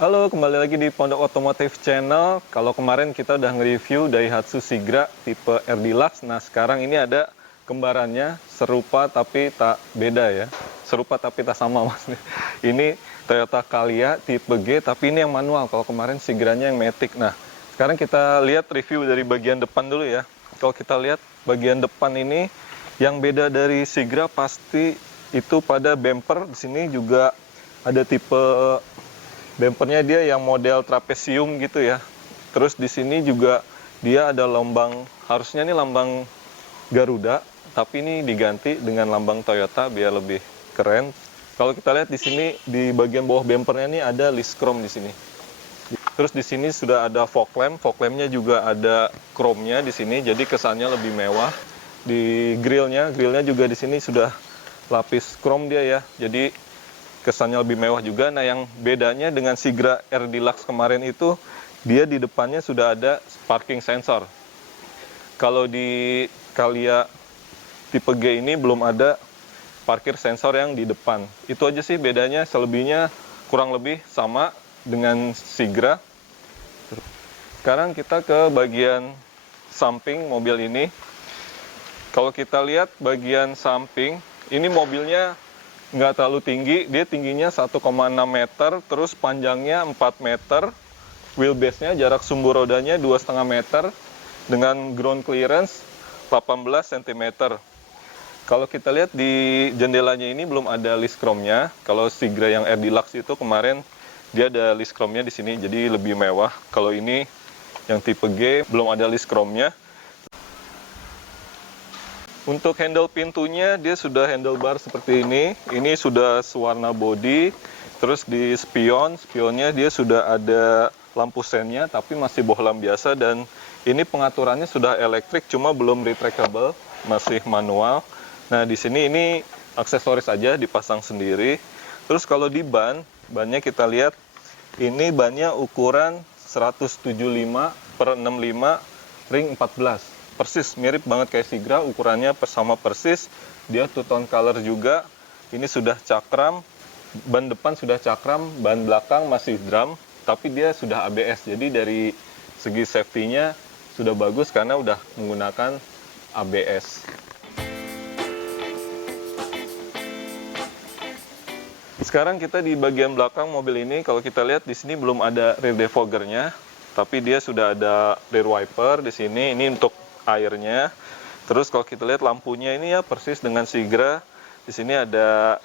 Halo, kembali lagi di Pondok Otomotif Channel. Kalau kemarin kita udah nge-review Daihatsu Sigra tipe R Deluxe. Nah, sekarang ini ada kembarannya, serupa tapi tak beda ya. Serupa tapi tak sama maksudnya. Ini Toyota Calya tipe G, tapi ini yang manual. Kalau kemarin Sigranya yang Matic. Nah, sekarang kita lihat review dari bagian depan dulu ya. Kalau kita lihat bagian depan ini, yang beda dari Sigra pasti itu pada bumper. Di sini juga ada tipe bempernya dia yang model trapesium gitu ya. Terus di sini juga dia ada lambang, harusnya ini lambang Garuda, tapi ini diganti dengan lambang Toyota biar lebih keren. Kalau kita lihat di sini di bagian bawah bempernya ini ada list chrome di sini. Terus di sini sudah ada fog lampnya juga ada chrome-nya di sini, jadi kesannya lebih mewah. Di grillnya juga di sini sudah lapis chrome dia ya, jadi kesannya lebih mewah juga. Nah, yang bedanya dengan Sigra R Deluxe kemarin itu, dia di depannya sudah ada parking sensor. Kalau di Calya tipe G ini belum ada parkir sensor yang di depan. Itu aja sih bedanya, selebihnya kurang lebih sama dengan Sigra. Sekarang kita ke bagian samping mobil ini. Kalau kita lihat bagian samping, ini mobilnya nggak terlalu tinggi, dia tingginya 1,6 meter, terus panjangnya 4 meter, wheelbase-nya jarak sumbu rodanya 2,5 meter, dengan ground clearance 18 cm. Kalau kita lihat di jendelanya ini belum ada list chrome-nya. Kalau Sigra yang R Deluxe itu kemarin dia ada list chrome-nya di sini, jadi lebih mewah. Kalau ini yang tipe G belum ada list chrome-nya. Untuk handle pintunya, dia sudah handlebar seperti ini. Ini sudah sewarna body. Terus di spionnya dia sudah ada lampu sennya, tapi masih bohlam biasa. Dan ini pengaturannya sudah elektrik, cuma belum retractable, masih manual. Nah, di sini ini aksesoris saja dipasang sendiri. Terus kalau di bannya kita lihat, ini bannya ukuran 175/65 ring 14. Persis, mirip banget kayak Sigra, ukurannya sama persis. Dia two tone color juga. Ini sudah cakram, ban depan sudah cakram, ban belakang masih drum, tapi dia sudah ABS. Jadi dari segi safety-nya sudah bagus karena udah menggunakan ABS. Sekarang kita di bagian belakang mobil ini. Kalau kita lihat di sini belum ada rear defogger-nya, tapi dia sudah ada rear wiper di sini. Ini untuk airnya. Terus kalau kita lihat lampunya ini ya persis dengan Sigra. Di sini ada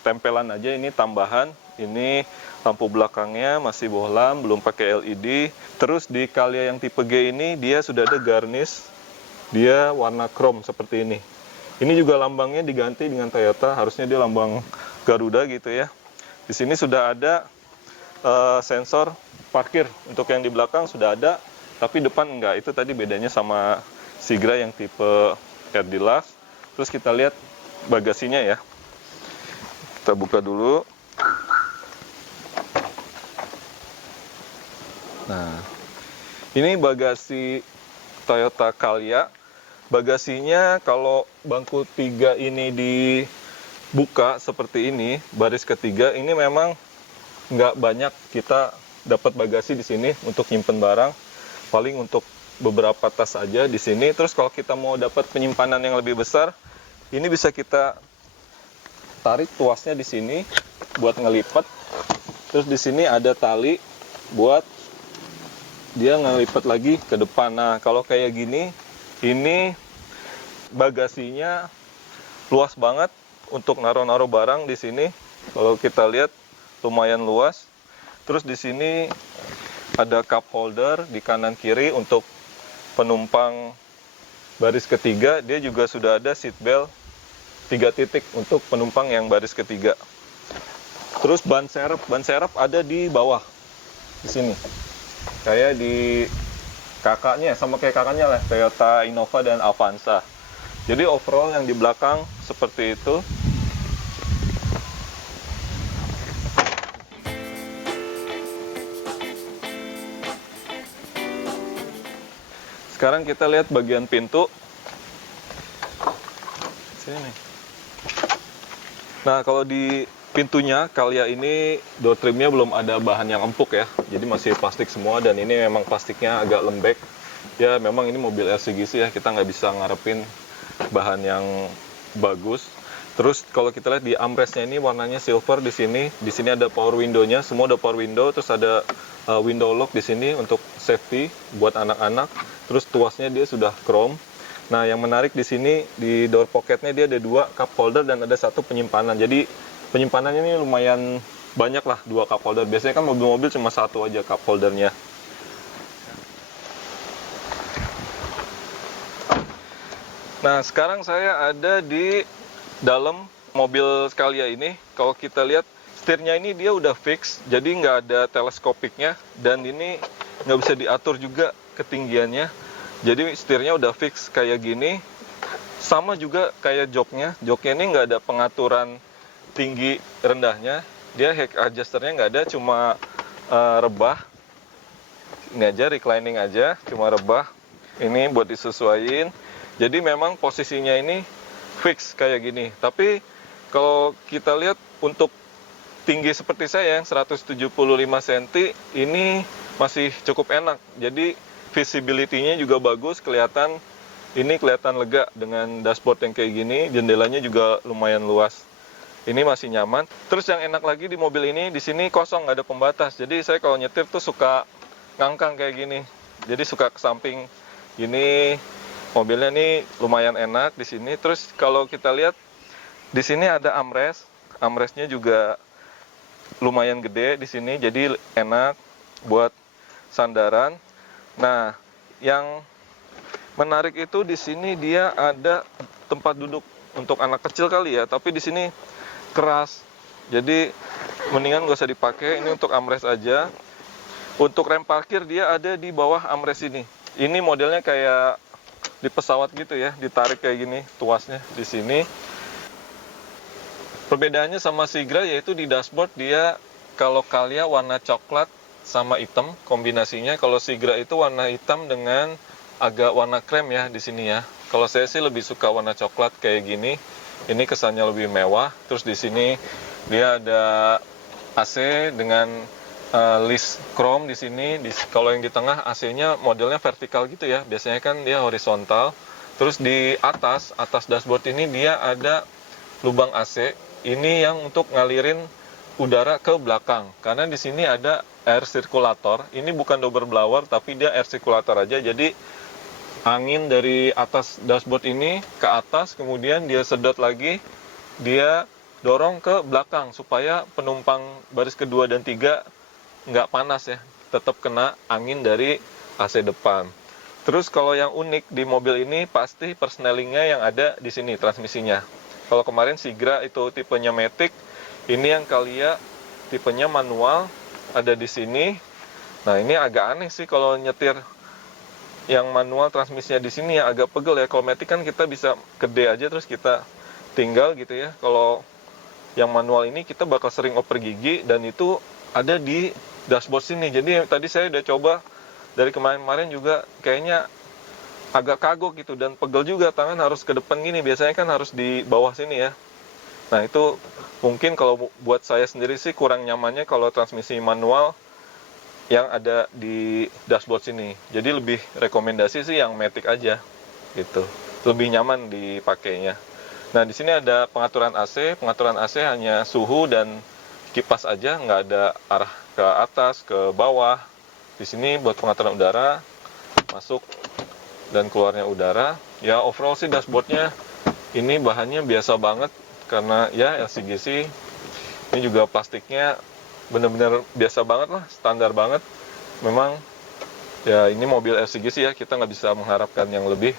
tempelan aja, ini tambahan. Ini lampu belakangnya masih bohlam, belum pakai LED. Terus di Calya yang tipe G ini dia sudah ada garnish. Dia warna chrome seperti ini. Ini juga lambangnya diganti dengan Toyota, harusnya dia lambang Garuda gitu ya. Di sini sudah ada sensor parkir, untuk yang di belakang sudah ada, tapi depan enggak. Itu tadi bedanya sama Sigra yang tipe R Deluxe. Terus kita lihat bagasinya ya. Kita buka dulu. Nah, ini bagasi Toyota Calya. Bagasinya kalau bangku 3 ini dibuka seperti ini, baris ketiga, ini memang nggak banyak kita dapat bagasi di sini untuk nyimpen barang. Paling untuk beberapa tas aja di sini. Terus kalau kita mau dapat penyimpanan yang lebih besar, ini bisa kita tarik tuasnya di sini buat ngelipat. Terus di sini ada tali buat dia ngelipat lagi ke depan. Nah, kalau kayak gini, ini bagasinya luas banget untuk naruh-naruh barang di sini. Kalau kita lihat lumayan luas. Terus di sini ada cup holder di kanan kiri untuk penumpang baris ketiga. Dia juga sudah ada seat belt 3 titik untuk penumpang yang baris ketiga. Terus ban serep ada di bawah di sini, kayak di kakaknya, sama kayak kakaknya lah, Toyota Innova dan Avanza. Jadi overall yang di belakang seperti itu. Sekarang kita lihat bagian pintu. Sini. Nah, kalau di Pintunya Calya ini door trimnya belum ada bahan yang empuk ya, jadi masih plastik semua, dan ini memang plastiknya agak lembek. Ya memang ini mobil LCGC ya, kita nggak bisa ngarepin bahan yang bagus. Terus kalau kita lihat di armrestnya ini warnanya silver di sini. Di sini ada power window-nya, semua ada power window. Terus ada window lock di sini untuk safety buat anak-anak. Terus tuasnya dia sudah chrome. Nah yang menarik di sini di door pocketnya dia ada 2 cup holder dan ada 1 penyimpanan. Jadi penyimpanannya ini lumayan banyak lah, 2 cup holder. Biasanya kan mobil-mobil cuma 1 aja cup holdernya. Nah, sekarang saya ada di dalam mobil Calya ini. Kalau kita lihat setirnya ini dia udah fix, jadi nggak ada teleskopiknya, dan ini nggak bisa diatur juga ketinggiannya. Jadi setirnya udah fix kayak gini. Sama juga kayak joknya. Joknya ini nggak ada pengaturan tinggi rendahnya. Dia head adjusternya nggak ada, cuma rebah. Ini aja reclining aja, cuma rebah. Ini buat disesuaiin. Jadi memang posisinya ini fix kayak gini. Tapi kalau kita lihat untuk tinggi seperti saya yang 175 cm ini masih cukup enak. Jadi visibility-nya juga bagus, kelihatan lega dengan dashboard yang kayak gini, jendelanya juga lumayan luas. Ini masih nyaman. Terus yang enak lagi di mobil ini, di sini kosong, nggak ada pembatas. Jadi saya kalau nyetir tuh suka ngangkang kayak gini. Jadi suka ke samping gini. Mobilnya ini lumayan enak di sini. Terus kalau kita lihat di sini ada armrest. Armrestnya juga lumayan gede di sini, jadi enak buat sandaran. Nah, yang menarik itu di sini dia ada tempat duduk untuk anak kecil kali ya, tapi di sini keras. Jadi mendingan gak usah dipakai. Ini untuk armrest aja. Untuk rem parkir dia ada di bawah armrest ini. Ini modelnya kayak di pesawat gitu ya, ditarik kayak gini tuasnya di sini. Perbedaannya sama Sigra yaitu di dashboard dia kalau Calya warna coklat sama hitam kombinasinya. Kalau Sigra itu warna hitam dengan agak warna krem ya di sini ya. Kalau saya sih lebih suka warna coklat kayak gini. Ini kesannya lebih mewah. Terus di sini dia ada AC dengan list chrome di sini. Kalau yang di tengah AC-nya modelnya vertikal gitu ya. Biasanya kan dia horizontal. Terus di atas dashboard ini dia ada lubang AC. Ini yang untuk ngalirin udara ke belakang. Karena di sini ada air circulator. Ini bukan double blower tapi dia air circulator aja. Jadi angin dari atas dashboard ini ke atas, kemudian dia sedot lagi, dia dorong ke belakang supaya penumpang baris kedua dan 3 nggak panas ya, tetap kena angin dari AC depan. Terus kalau yang unik di mobil ini pasti persnelingnya yang ada di sini, transmisinya. Kalau kemarin Sigra itu tipenya matic, ini yang Calya tipenya manual, ada di sini. Nah ini agak aneh sih kalau nyetir yang manual transmisinya di sini ya, agak pegel ya. Kalau matic kan kita bisa gede aja terus kita tinggal gitu ya. Kalau yang manual ini kita bakal sering oper gigi, dan itu ada di dashboard sini. Jadi tadi saya udah coba dari kemarin-kemarin juga kayaknya agak kagok gitu dan pegel juga, tangan harus ke depan gini. Biasanya kan harus di bawah sini ya. Nah itu mungkin kalau buat saya sendiri sih kurang nyamannya kalau transmisi manual yang ada di dashboard sini. Jadi lebih rekomendasi sih yang matic aja gitu. Lebih nyaman dipakainya. Nah di sini ada pengaturan AC. Pengaturan AC hanya suhu dan kipas aja, nggak ada arah ke atas, ke bawah. Di sini buat pengaturan udara, masuk dan keluarnya udara. Ya overall sih dashboardnya ini bahannya biasa banget karena ya LCGC. Ini juga plastiknya bener-bener biasa banget lah, standar banget. Memang ya ini mobil LCGC ya, kita nggak bisa mengharapkan yang lebih.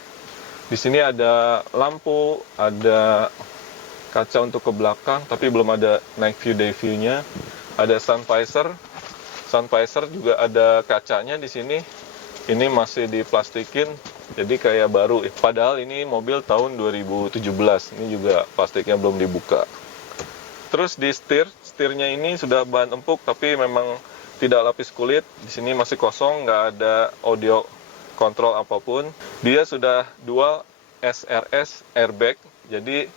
Di sini ada lampu, ada kaca untuk ke belakang, tapi belum ada night view, day view-nya. Ada sun visor. Sun visor juga ada kacanya di sini. Ini masih diplastikin, jadi kayak baru. Padahal ini mobil tahun 2017. Ini juga plastiknya belum dibuka. Terus di setirnya ini sudah bahan empuk, tapi memang tidak lapis kulit. Di sini masih kosong, nggak ada audio control apapun. Dia sudah dual SRS airbag, jadi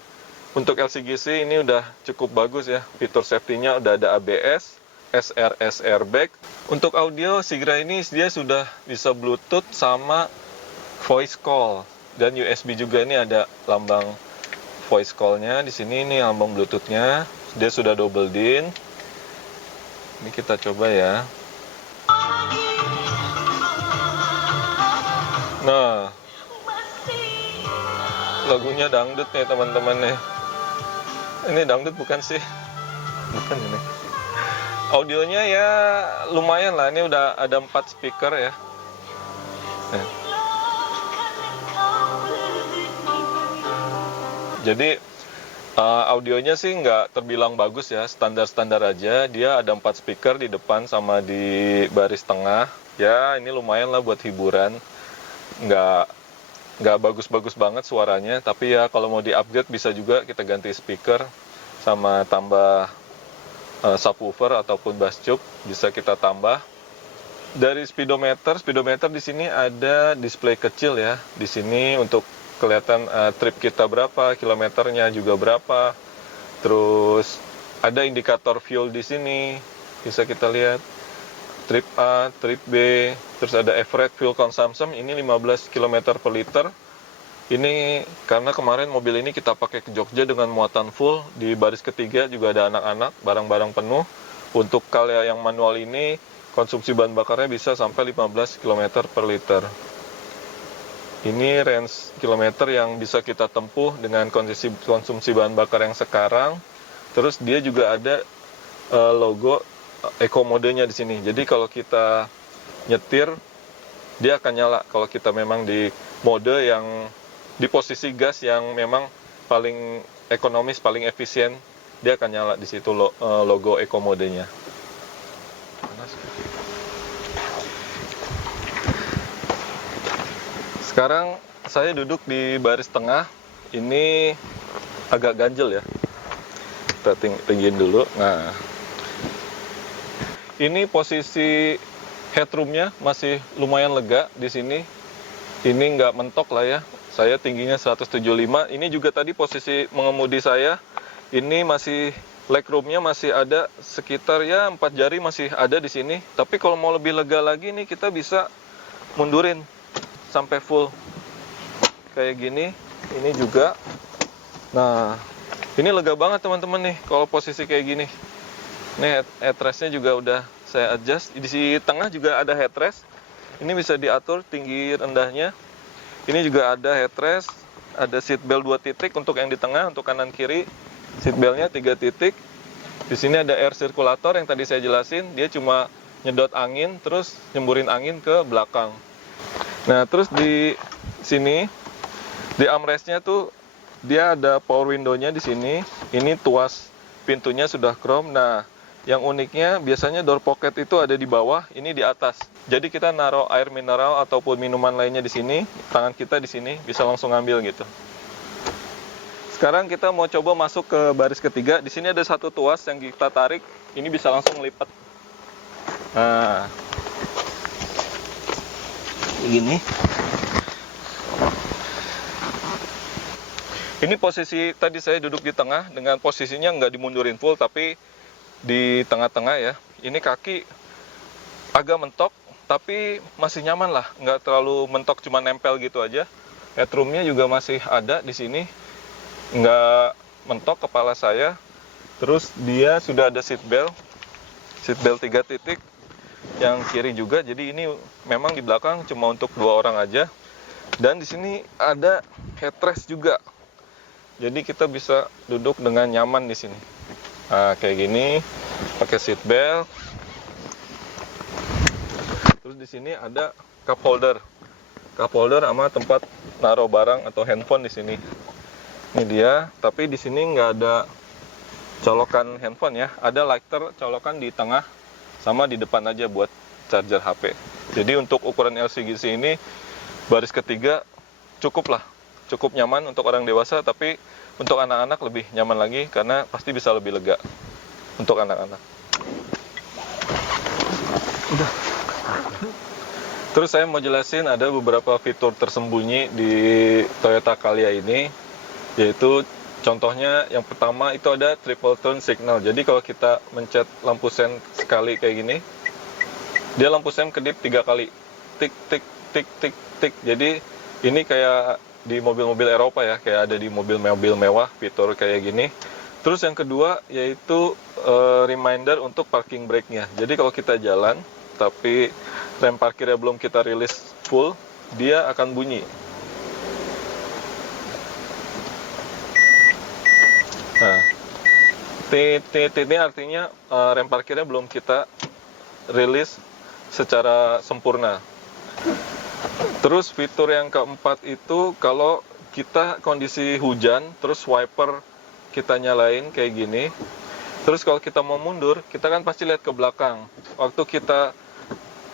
Untuk LCGC ini udah cukup bagus ya, fitur safety-nya udah ada ABS, SRS airbag. Untuk audio Sigra ini dia sudah bisa Bluetooth sama voice call, dan USB juga. Ini ada lambang voice call-nya di sini, ini lambang Bluetooth-nya. Dia sudah double DIN. Ini kita coba ya. Nah, lagunya dangdut nih teman-teman nih. Ini dangdut bukan sih? Bukan ini. Audionya ya lumayan lah. Ini udah ada 4 speaker ya. Nah. Jadi audionya sih nggak terbilang bagus ya, standar-standar aja. Dia ada 4 speaker di depan sama di baris tengah. Ya ini lumayan lah buat hiburan. Nggak bagus-bagus banget suaranya, tapi ya kalau mau di-upgrade bisa juga kita ganti speaker sama tambah subwoofer ataupun bass tube, bisa kita tambah. Dari speedometer di sini ada display kecil ya. Di sini untuk kelihatan trip kita berapa, kilometernya juga berapa. Terus ada indikator fuel di sini, bisa kita lihat trip A, trip B, terus ada average fuel consumption, ini 15 km per liter. Ini karena kemarin mobil ini kita pakai ke Jogja dengan muatan full, di baris ketiga juga ada anak-anak, barang-barang penuh. Untuk Calya yang manual ini, konsumsi bahan bakarnya bisa sampai 15 km per liter. Ini range kilometer yang bisa kita tempuh dengan konsumsi bahan bakar yang sekarang. Terus dia juga ada logo eco modenya di sini. Jadi kalau kita nyetir, dia akan nyala. Kalau kita memang di mode yang di posisi gas yang memang paling ekonomis, paling efisien, dia akan nyala di situ logo eco modenya. Sekarang saya duduk di baris tengah. Ini agak ganjel ya. Kita tinggiin dulu. Nah, ini posisi headroomnya masih lumayan lega di sini. Ini nggak mentok lah ya. Saya tingginya 175. Ini juga tadi posisi mengemudi saya. Ini masih legroomnya masih ada sekitar ya 4 jari masih ada di sini. Tapi kalau mau lebih lega lagi nih kita bisa mundurin sampai full kayak gini. Ini juga. Nah, ini lega banget teman-teman nih kalau posisi kayak gini. Ini headrestnya juga udah saya adjust. Di tengah juga ada headrest. Ini bisa diatur tinggi rendahnya. Ini juga ada headrest, ada seat belt 2 titik untuk yang di tengah, untuk kanan kiri. Seat beltnya 3 titik. Di sini ada air circulator yang tadi saya jelasin. Dia cuma nyedot angin, terus nyemburin angin ke belakang. Nah, terus di sini di armrestnya tuh dia ada power window-nya di sini. Ini tuas pintunya sudah chrome. Nah, yang uniknya biasanya door pocket itu ada di bawah, ini di atas. Jadi kita naruh air mineral ataupun minuman lainnya di sini, tangan kita di sini bisa langsung ngambil gitu. Sekarang kita mau coba masuk ke baris ketiga. Di sini ada satu tuas yang kita tarik, ini bisa langsung lipat. Nah, begini. Ini posisi tadi saya duduk di tengah dengan posisinya nggak dimundurin full, tapi di tengah-tengah ya. Ini kaki agak mentok, tapi masih nyaman lah. Nggak terlalu mentok, cuma nempel gitu aja. Headroomnya juga masih ada di sini. Nggak mentok kepala saya. Terus dia sudah ada seat belt 3 titik. Yang kiri juga, jadi ini memang di belakang cuma untuk 2 orang aja. Dan di sini ada headrest juga. Jadi kita bisa duduk dengan nyaman di sini. Nah, kayak gini, pakai seat belt. Terus di sini ada cup holder sama tempat naruh barang atau handphone di sini. Ini dia, tapi di sini nggak ada colokan handphone ya. Ada lighter colokan di tengah sama di depan aja buat charger HP. Jadi untuk ukuran LCGC ini baris ketiga cukup nyaman untuk orang dewasa, tapi untuk anak-anak lebih nyaman lagi karena pasti bisa lebih lega untuk anak-anak. Udah. Terus saya mau jelasin ada beberapa fitur tersembunyi di Toyota Calya ini, yaitu Contohnya yang pertama itu ada triple turn signal. Jadi kalau kita mencet lampu sen sekali kayak gini, dia lampu sen kedip 3 kali. Tik tik tik tik tik. Jadi ini kayak di mobil-mobil Eropa ya, kayak ada di mobil-mobil mewah fitur kayak gini. Terus yang kedua yaitu reminder untuk parking brake-nya. Jadi kalau kita jalan tapi rem parkirnya belum kita rilis full, dia akan bunyi. Nah, tit ini artinya rem parkirnya belum kita rilis secara sempurna. Terus fitur yang keempat itu kalau kita kondisi hujan, terus wiper kita nyalain kayak gini. Terus kalau kita mau mundur, kita kan pasti lihat ke belakang. Waktu kita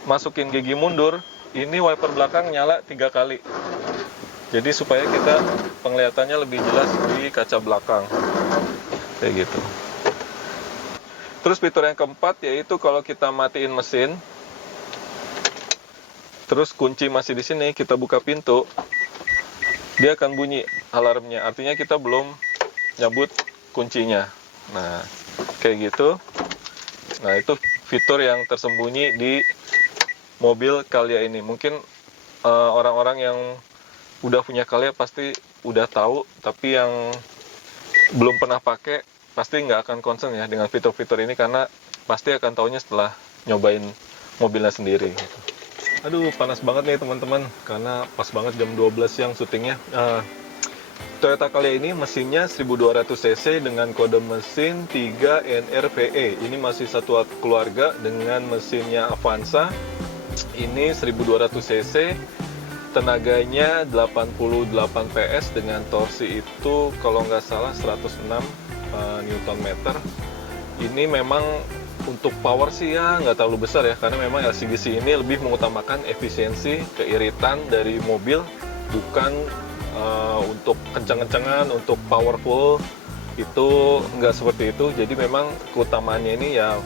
masukin gigi mundur, ini wiper belakang nyala 3 kali. Jadi supaya kita penglihatannya lebih jelas di kaca belakang. Kayak gitu. Terus fitur yang keempat yaitu kalau kita matiin mesin, terus kunci masih di sini, kita buka pintu, dia akan bunyi alarmnya. Artinya kita belum nyabut kuncinya. Nah, kayak gitu. Nah, itu fitur yang tersembunyi di mobil Calya ini. Mungkin orang-orang yang udah punya Calya pasti udah tahu, tapi yang belum pernah pakai pasti nggak akan concern ya dengan fitur-fitur ini, karena pasti akan taunya setelah nyobain mobilnya sendiri gitu. Aduh, panas banget nih teman-teman, karena pas banget jam 12 siang syutingnya. Toyota Calya ini mesinnya 1200 cc dengan kode mesin 3 NRVE. Ini masih satu keluarga dengan mesinnya Avanza. Ini 1200 cc, tenaganya 88 PS dengan torsi itu kalau nggak salah 106 Nm. Ini memang untuk power sih ya nggak terlalu besar ya, karena memang LCGC ini lebih mengutamakan efisiensi, keiritan dari mobil, bukan untuk kencang-kencangan, untuk powerful itu nggak seperti itu. Jadi memang keutamaannya ini ya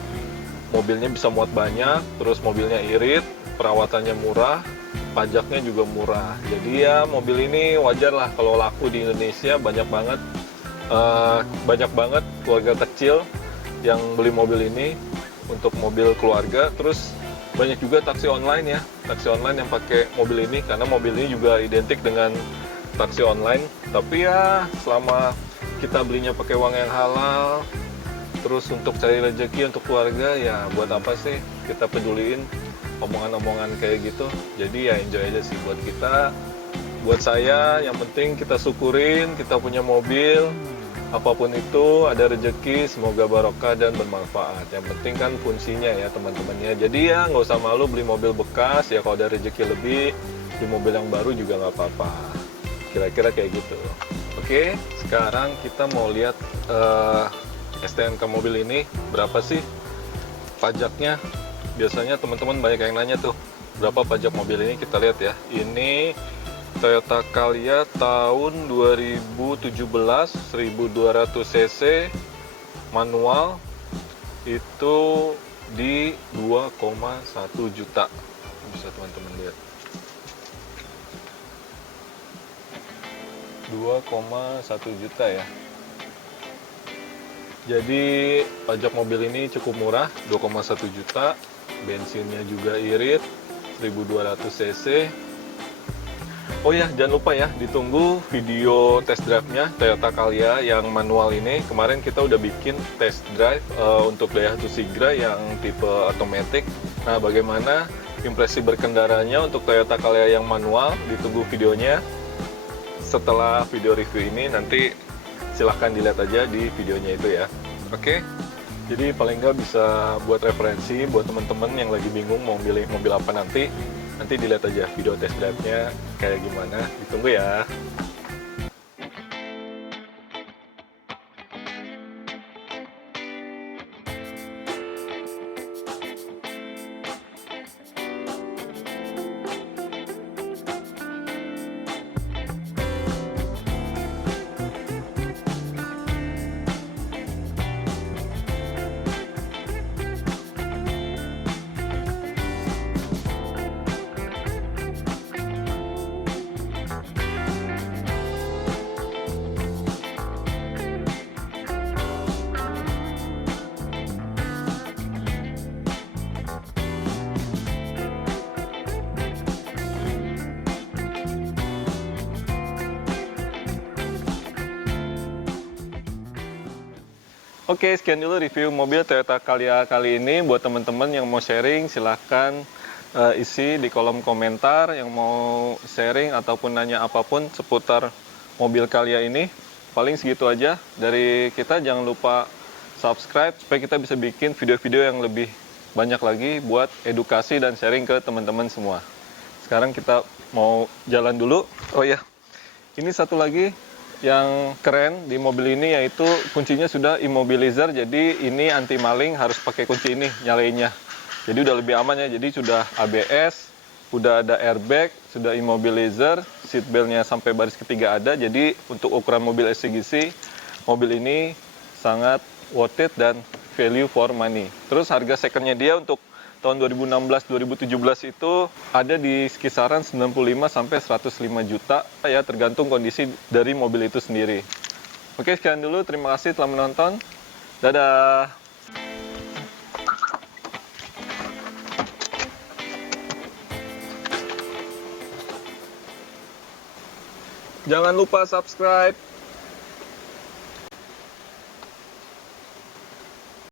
mobilnya bisa muat banyak, terus mobilnya irit, perawatannya murah, pajaknya juga murah. Jadi ya mobil ini wajar lah kalau laku di Indonesia. Banyak banget keluarga kecil yang beli mobil ini untuk mobil keluarga. Terus banyak juga taksi online ya, taksi online yang pakai mobil ini, karena mobil ini juga identik dengan taksi online. Tapi ya selama kita belinya pakai uang yang halal, terus untuk cari rezeki untuk keluarga, ya buat apa sih kita peduliin omongan-omongan kayak gitu. Jadi ya enjoy aja sih buat kita, buat saya. Yang penting kita syukurin kita punya mobil, apapun itu ada rezeki, semoga barokah dan bermanfaat. Yang penting kan fungsinya ya teman-temannya. Jadi ya nggak usah malu beli mobil bekas ya, kalau ada rezeki lebih di mobil yang baru juga nggak apa-apa. Kira-kira kayak gitu. Oke, sekarang kita mau lihat STNK mobil ini berapa sih pajaknya. Biasanya teman-teman banyak yang nanya tuh, berapa pajak mobil ini. Kita lihat ya. Ini Toyota Calya tahun 2017, 1200 cc manual, itu di 2,1 juta. Bisa teman-teman lihat. 2,1 juta ya. Jadi pajak mobil ini cukup murah, 2,1 juta. Bensinnya juga irit, 1200 cc. Oh ya, jangan lupa ya, ditunggu video test drive-nya Toyota Calya yang manual ini. Kemarin kita udah bikin test drive untuk Daihatsu Sigra yang tipe automatic. Nah, bagaimana impresi berkendaranya untuk Toyota Calya yang manual? Ditunggu videonya. Setelah video review ini, nanti silahkan dilihat aja di videonya itu ya. Oke, jadi paling nggak bisa buat referensi buat teman-teman yang lagi bingung mau milih mobil apa nanti dilihat aja video test drive-nya kayak gimana. Ditunggu ya. Oke, sekian dulu review mobil Toyota Calya kali ini. Buat teman-teman yang mau sharing, silahkan isi di kolom komentar. Yang mau sharing ataupun nanya apapun seputar mobil Calya ini. Paling segitu aja dari kita. Jangan lupa subscribe supaya kita bisa bikin video-video yang lebih banyak lagi buat edukasi dan sharing ke teman-teman semua. Sekarang kita mau jalan dulu. Oh ya, ini satu lagi yang keren di mobil ini yaitu kuncinya sudah immobilizer. Jadi ini anti maling harus pakai kunci ini nyalainnya. Jadi udah lebih aman ya. Jadi sudah ABS, udah ada airbag, sudah immobilizer, seat beltnya sampai baris ketiga ada. Jadi untuk ukuran mobil SCGC, mobil ini sangat worth it dan value for money. Terus harga secondnya dia untuk tahun 2016-2017 itu ada di kisaran 95 sampai 105 juta ya, tergantung kondisi dari mobil itu sendiri. Oke, sekian dulu. Terima kasih telah menonton. Dadah. Jangan lupa subscribe.